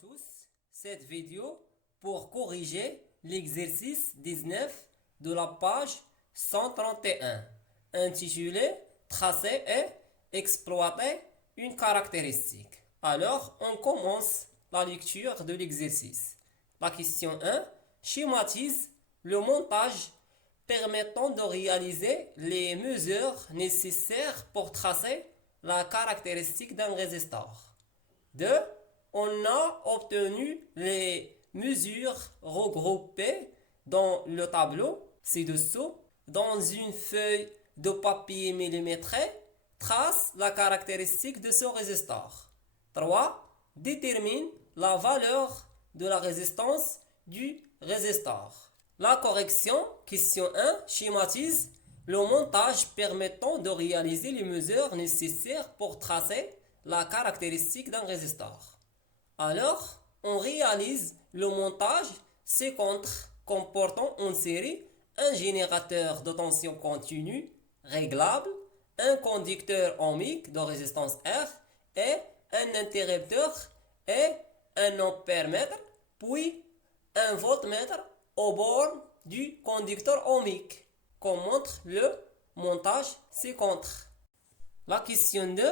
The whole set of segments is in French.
tous, cette vidéo pour corriger l'exercice 19 de la page 131 intitulé Tracer et exploiter une caractéristique. Alors, on commence la lecture de l'exercice. La question 1 schématise le montage permettant de réaliser les mesures nécessaires pour tracer la caractéristique d'un résistor. 2. On a obtenu les mesures regroupées dans le tableau ci-dessous. Dans une feuille de papier millimétré, trace la caractéristique de ce résistor. 3. Détermine la valeur de la résistance du résistor. La correction, question 1, schématise le montage permettant de réaliser les mesures nécessaires pour tracer la caractéristique d'un résistor. Alors, on réalise le montage ci-contre comportant en série un générateur de tension continue réglable, un conducteur ohmique de résistance R et un interrupteur et un ampèremètre, puis un voltmètre aux bornes du conducteur ohmique, comme montre le montage ci-contre. La question 2,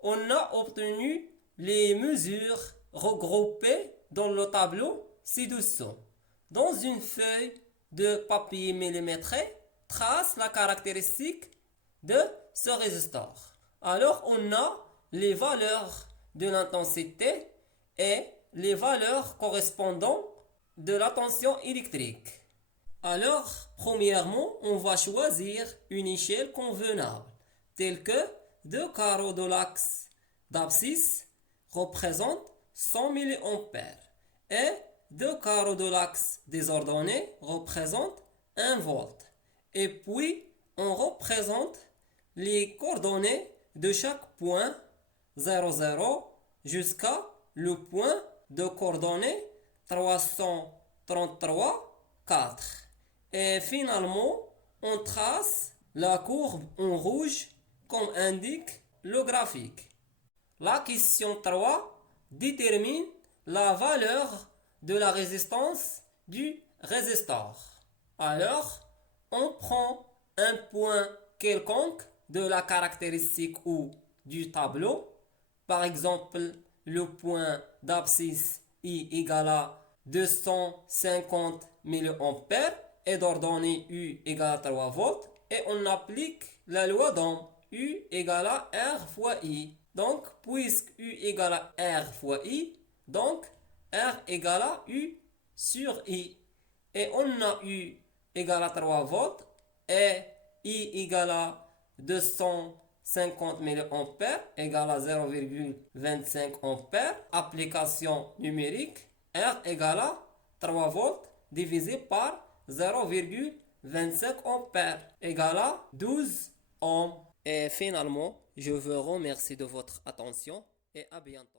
on a obtenu les mesures regroupées dans le tableau ci-dessous. Dans une feuille de papier millimétré, trace la caractéristique de ce résistor. Alors, on a les valeurs de l'intensité et les valeurs correspondant de la tension électrique. Alors, premièrement, on va choisir une échelle convenable, telle que 2 carreaux de l'axe d'abscisse représentent 100 mA et 2 carreaux de l'axe désordonné représentent 1 volt. Et puis, on représente les coordonnées de chaque point 0, 0 jusqu'à le point de coordonnées 333, 4. Et finalement, on trace la courbe en rouge comme indique le graphique. La question 3 détermine la valeur de la résistance du résistor. Alors, on prend un point quelconque de la caractéristique ou du tableau, par exemple le point d'abscisse I égale à 250 mA et d'ordonnée U égale à 3 volts et on applique la loi d'Ohm U égale à R fois I. Donc, puisque U égale à R fois I, donc R égale à U sur I. Et on a U égale à 3 volts et I égale à 250 mA égale à 0,25 ampères. Application numérique, R égale à 3 volts divisé par 0,25 ampères égale à 12 ohms. Et finalement, je vous remercie de votre attention et à bientôt.